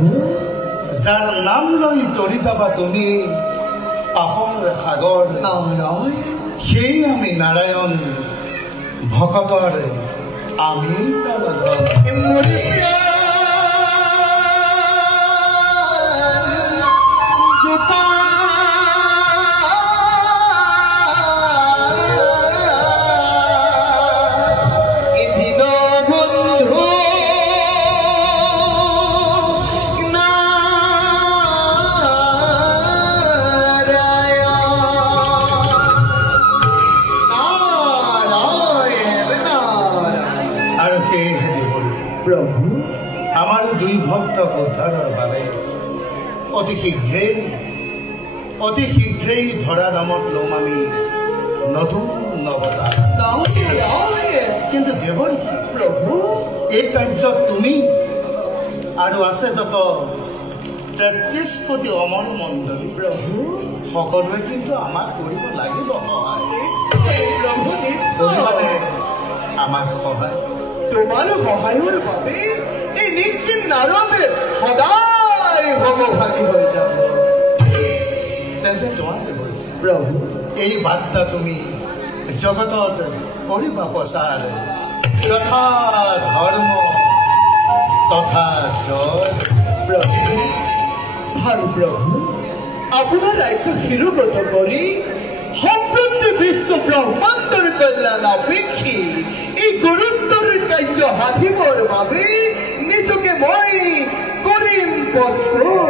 প্ৰভু যাৰ নাম লৈ তৰি যাবা তুমি পাপৰ সাগৰ নাৰায়ণ সেই আমি নাৰায়ণ ভকতৰ আমি প্ৰাণধন প্ৰভু আমাৰ দুই ভক্তক উদ্ধাৰৰ বাবে অতি শীঘ্ৰেই ধৰা নামত ল'ম আমি নতুন অৱতাৰ। কিন্তু দেৱৰ্ষি প্ৰভু এই কাৰ্যত তুমি আৰু আছে যত ৩৩ কোটি অমৰ মণ্ডলী প্ৰভু সকলোৱে কিন্তু আমাক কৰিব লাগিব সহায়। প্ৰভু কৰিবানে আমাক সহায়? তোমাৰ সহায়ৰ বাবে এই নিত্যিন নাৰদে সদায় ভৱভাগী হৈ যাব। তেন্তে যোৱাতে প্ৰভু এই বাৰ্তা তুমি জগতত কৰিবা প্ৰচাৰ তথা ধৰ্ম তথা জয়। প্ৰভু ভাল প্ৰভু আপোনাৰ ৰাজ্য শিৰোগত কৰি সম্প্ৰতি বিশ্ব ব্ৰহ্মাণ্ডৰ কল্যাণ অপেক্ষী এই গুৰুত্বৰ কাৰ্য সাধিবৰ বাবে নিজকে মই কৰিম প্ৰস্তুত।